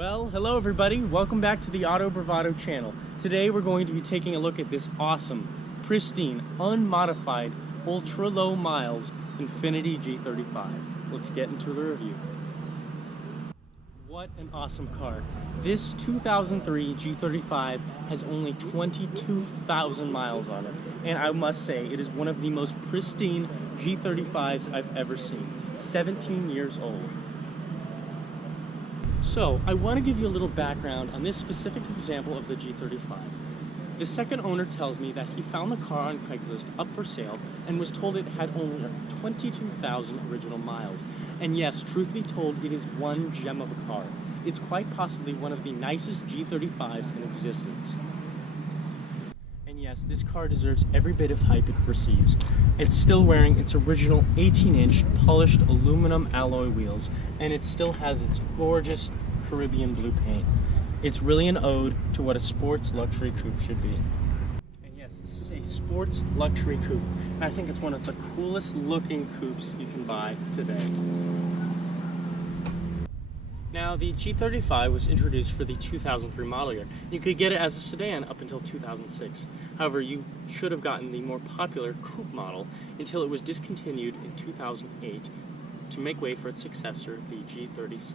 Well, hello everybody, welcome back to the Auto Bravado channel. Today we're going to be taking a look at this awesome, pristine, unmodified, ultra low miles Infiniti G35. Let's get into the review. What an awesome car. This 2003 G35 has only 22,000 miles on it, and I must say it is one of the most pristine G35s I've ever seen. 17 years old. So, I want to give you a little background on this specific example of the G35. The second owner tells me that he found the car on Craigslist up for sale and was told it had only 22,000 original miles. And yes, truth be told, it is one gem of a car. It's quite possibly one of the nicest G35s in existence. And yes, this car deserves every bit of hype it receives. It's still wearing its original 18-inch polished aluminum alloy wheels, and it still has its gorgeous Caribbean blue paint. It's really an ode to what a sports luxury coupe should be. And yes, this is a sports luxury coupe, and I think it's one of the coolest looking coupes you can buy today. Now, the G35 was introduced for the 2003 model year. You could get it as a sedan up until 2006. However, you should have gotten the more popular coupe model until it was discontinued in 2008 to make way for its successor, the G37.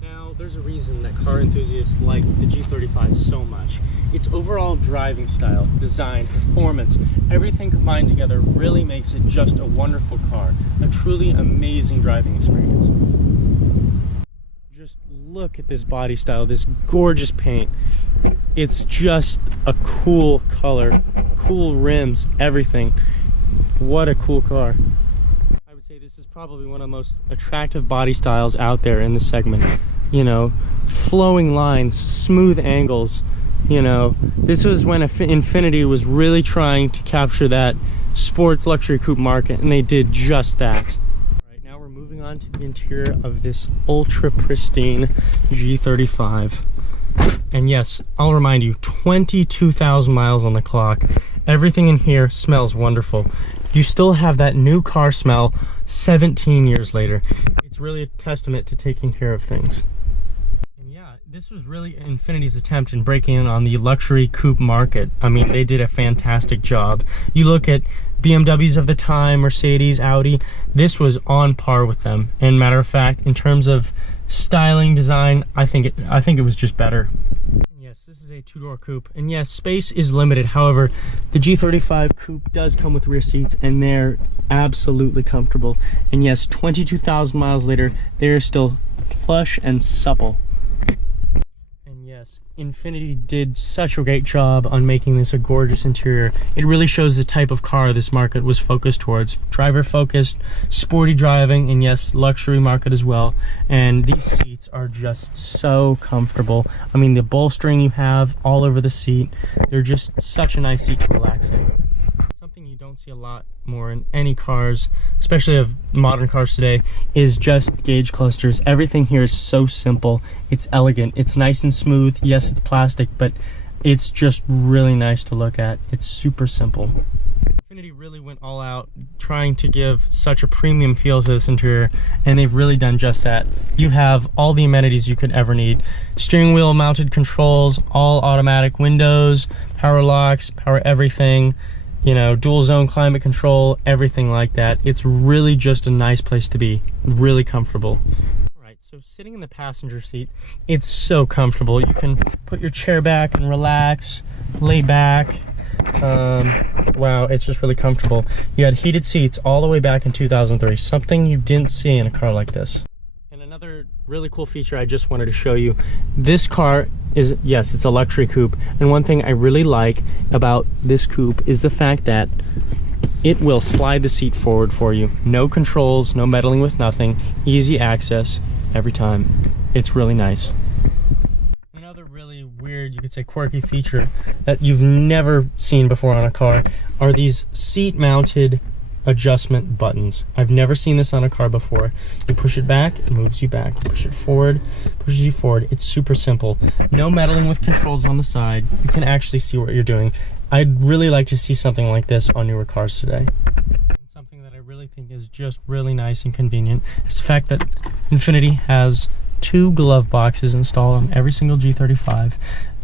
Now, there's a reason that car enthusiasts like the G35 so much. Its overall driving style, design, performance, everything combined together really makes it just a wonderful car, a truly amazing driving experience. Just look at this body style, this gorgeous paint. It's just a cool color, cool rims, everything. What a cool car. I would say this is probably one of the most attractive body styles out there in the segment. You know, flowing lines, smooth angles. You know, this was when Infiniti was really trying to capture that sports luxury coupe market, and they did just that. Right, now we're moving on to the interior of this ultra pristine G35. And yes, I'll remind you, 22,000 miles on the clock. Everything in here smells wonderful. You still have that new car smell 17 years later. It's really a testament to taking care of things. This was really Infiniti's attempt in breaking in on the luxury coupe market. I mean, they did a fantastic job. You look at BMWs of the time, Mercedes, Audi, this was on par with them. And matter of fact, in terms of styling, design, I think it was just better. Yes, this is a two-door coupe, and yes, space is limited. However, the G35 coupe does come with rear seats, and they're absolutely comfortable. And yes, 22,000 miles later, they're still plush and supple. Yes, Infiniti did such a great job on making this a gorgeous interior. It really shows the type of car this market was focused towards. Driver focused, sporty driving, and yes, luxury market as well. And these seats are just so comfortable. I mean, the bolstering you have all over the seat, they're just such a nice seat to relax in. Something you don't see a lot more in any cars, especially of modern cars today, is just gauge clusters. Everything here is so simple. It's elegant. It's nice and smooth. Yes, it's plastic, but it's just really nice to look at. It's super simple. Infiniti really went all out trying to give such a premium feel to this interior, and they've really done just that. You have all the amenities you could ever need. Steering wheel mounted controls, all automatic windows, power locks, power everything. You know, dual zone climate control, everything like that. It's really just a nice place to be, really comfortable. All right, so sitting in the passenger seat, it's so comfortable. You can put your chair back and relax, lay back. Wow, it's just really comfortable. You had heated seats all the way back in 2003, something you didn't see in a car like this. And another really cool feature I just wanted to show you, this car is, yes, it's a luxury coupe, and one thing I really like about this coupe is the fact that it will slide the seat forward for you. No controls, no meddling with nothing, easy access every time. It's really nice. Another really weird, you could say quirky feature that you've never seen before on a car are these seat mounted adjustment buttons. I've never seen this on a car before. You push it back, it moves you back. You push it forward, pushes you forward. It's super simple. No meddling with controls on the side. You can actually see what you're doing. I'd really like to see something like this on newer cars today. And something that I really think is just really nice and convenient is the fact that Infiniti has 2 glove boxes installed on every single G35.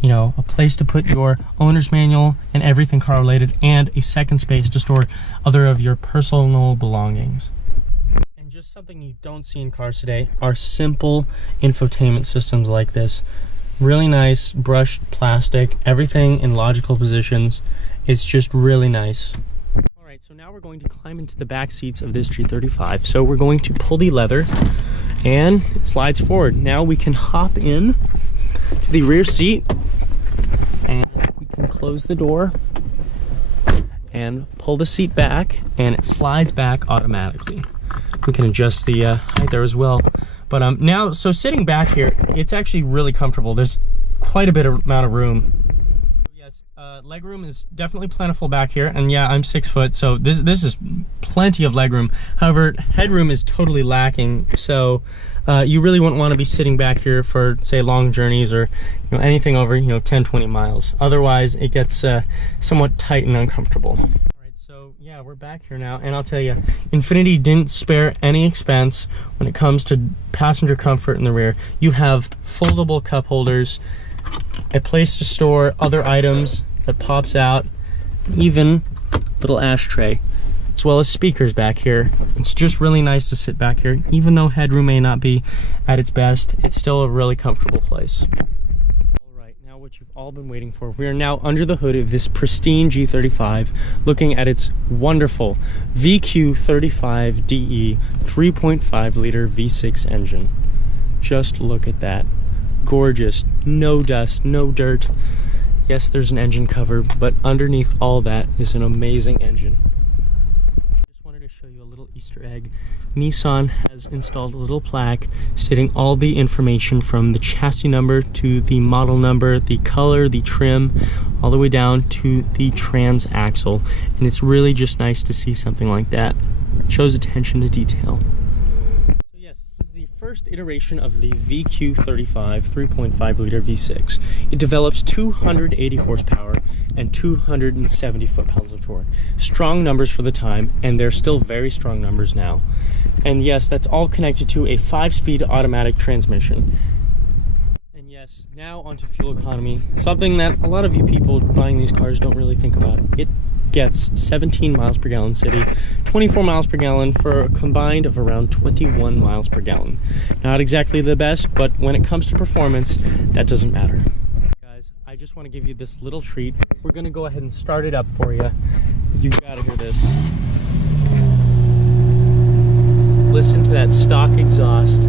You know, a place to put your owner's manual and everything car related, and a second space to store other of your personal belongings. And just something you don't see in cars today are simple infotainment systems like this. Really nice brushed plastic, everything in logical positions. It's just really nice. All right, so now we're going to climb into the back seats of this G35. So we're going to pull the leather and it slides forward. Now we can hop in to the rear seat and we can close the door and pull the seat back, and it slides back automatically. We can adjust the height there as well. But now, so sitting back here, it's actually really comfortable. There's quite a bit of amount of room. Yes, leg room is definitely plentiful back here, and yeah, I'm 6 foot, so this is plenty of leg room. However, headroom is totally lacking, so you really wouldn't want to be sitting back here for, say, long journeys or anything over 10-20 miles. Otherwise, it gets somewhat tight and uncomfortable. So yeah, we're back here now, and I'll tell you, Infiniti didn't spare any expense when it comes to passenger comfort in the rear. You have foldable cup holders, a place to store other items that pops out, even little ashtray, as well as speakers back here. It's just really nice to sit back here. Even though headroom may not be at its best, it's still a really comfortable place. What you've all been waiting for. We are now under the hood of this pristine G35, looking at its wonderful VQ35DE 3.5 liter V6 engine. Just look at that. Gorgeous. No dust, no dirt. Yes, there's an engine cover, but underneath all that is an amazing engine. Just wanted to show you a little Easter egg. Nissan has installed a little plaque stating all the information from the chassis number to the model number, the color, the trim, all the way down to the trans axle. And it's really just nice to see something like that. It shows attention to detail. So yes, this is the first iteration of the VQ35 3.5 liter V6. It develops 280 horsepower and 270 foot-pounds of torque. Strong numbers for the time, and they're still very strong numbers now. And yes, that's all connected to a 5-speed automatic transmission. And yes, now onto fuel economy, something that a lot of you people buying these cars don't really think about. It gets 17 miles per gallon city, 24 miles per gallon for a combined of around 21 miles per gallon. Not exactly the best, but when it comes to performance, that doesn't matter. Guys, I just want to give you this little treat. We're going to go ahead and start it up for you. You gotta hear this. Listen to that stock exhaust.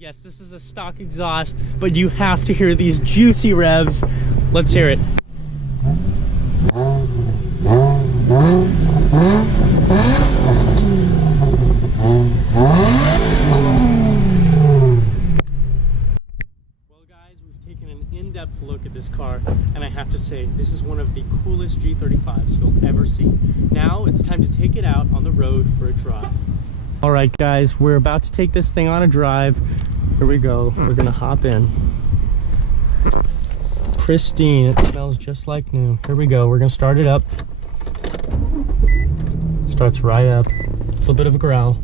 Yes, this is a stock exhaust, but you have to hear these juicy revs. Let's hear it. In-depth look at this car, and I have to say, this is one of the coolest G35s you'll ever see. Now it's time to take it out on the road for a drive. All right, guys, we're about to take this thing on a drive. Here we go. We're gonna hop in. Pristine. It smells just like new. Here we go. We're gonna start it up. Starts right up. A little bit of a growl.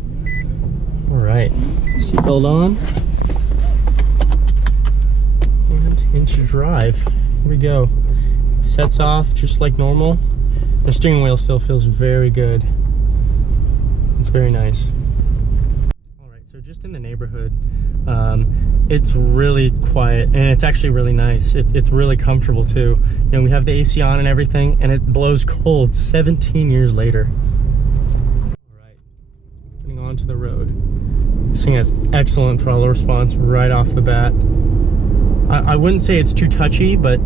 All right. Seatbelt on. Into drive. Here we go. It sets off just like normal. The steering wheel still feels very good. It's very nice. Alright, so just in the neighborhood, it's really quiet, and it's actually really nice. It's really comfortable too. We have the AC on and everything, and it blows cold 17 years later. Alright, getting onto the road. This thing has excellent throttle response right off the bat. I wouldn't say it's too touchy, but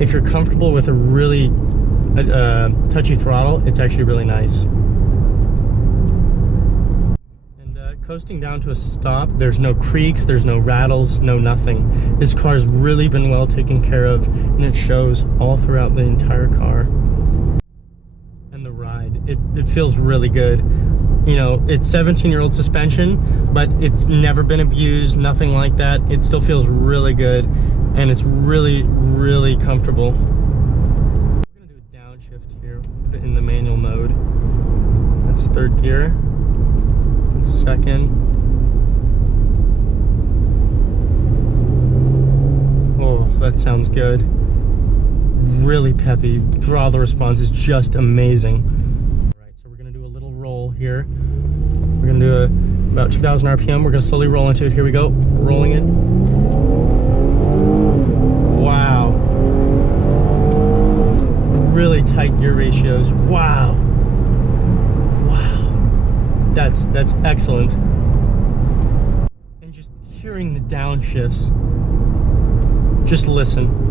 if you're comfortable with a really touchy throttle, it's actually really nice. And coasting down to a stop, there's no creaks, there's no rattles, no nothing. This car's really been well taken care of, and it shows all throughout the entire car. And the ride, it feels really good. It's 17-year-old suspension, but it's never been abused, nothing like that. It still feels really good, and it's really, really comfortable. We're gonna do a shift here. Put it in the manual mode. That's third gear. And second. Oh, that sounds good. Really peppy. Throttle response is just amazing. All right, so we're gonna do a little roll here. We're gonna do about 2,000 RPM. We're gonna slowly roll into it. Here we go. Rolling it. Wow. Really tight gear ratios. Wow. Wow. That's excellent. And just hearing the downshifts. Just listen.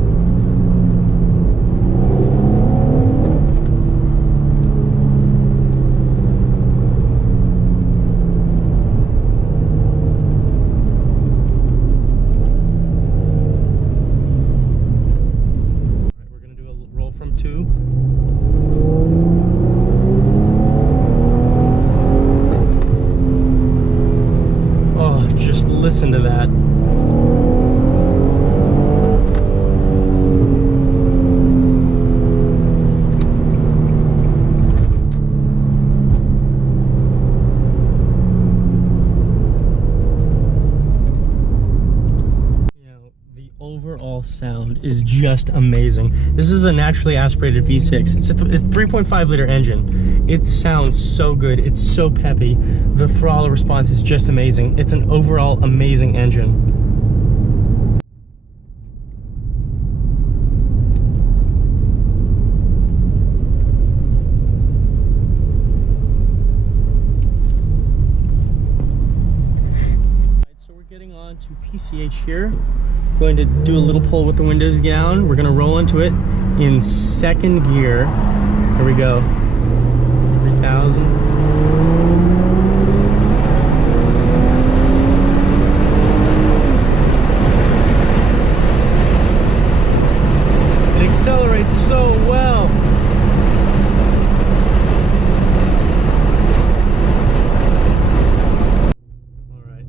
Oh, just listen to that. Overall sound is just amazing. This is a naturally aspirated V6. It's a 3.5 liter engine. It sounds so good. It's so peppy. The throttle response is just amazing. It's an overall amazing engine. So we're getting on to PCH here. Going to do a little pull with the windows down. We're going to roll into it in second gear. Here we go. 3,000. It accelerates so well. All right.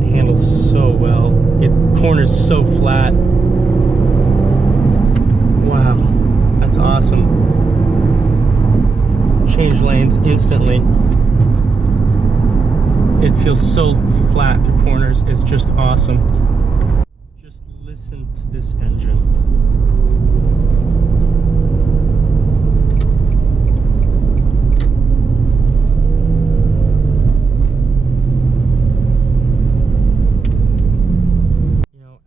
It handles so well. It corners so flat. Wow, that's awesome. Change lanes instantly. It feels so flat through corners. It's just awesome. Just listen to this engine.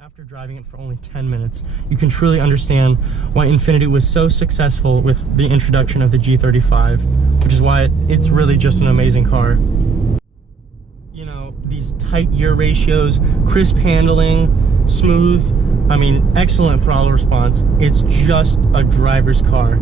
After driving it for only 10 minutes, you can truly understand why Infiniti was so successful with the introduction of the G35, which is why it's really just an amazing car. You know, these tight gear ratios, crisp handling, smooth, I mean, excellent throttle response. It's just a driver's car.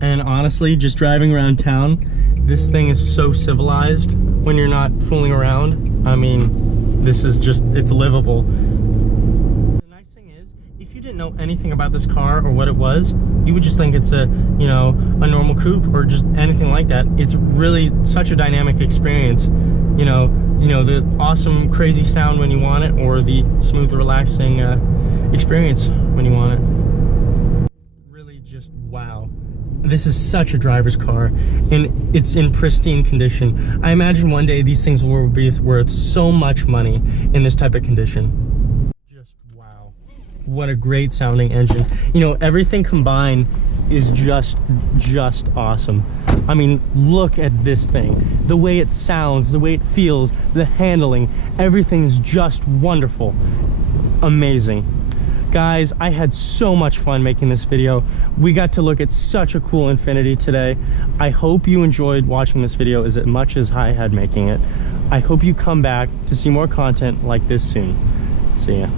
And honestly, just driving around town, this thing is so civilized when you're not fooling around. I mean, this is just, it's livable. The nice thing is, if you didn't know anything about this car or what it was, you would just think it's a, you know, a normal coupe or just anything like that. It's really such a dynamic experience. You know, the awesome, crazy sound when you want it, or the smooth, relaxing experience when you want it. Really just wow. This is such a driver's car, and it's in pristine condition. I imagine one day these things will be worth so much money in this type of condition. Just wow. What a great sounding engine. You know, everything combined is just awesome. I mean, look at this thing. The way it sounds, the way it feels, the handling, everything is just wonderful. Amazing. Guys, I had so much fun making this video. We got to look at such a cool Infiniti today. I hope you enjoyed watching this video as much as I had making it. I hope you come back to see more content like this soon. See ya.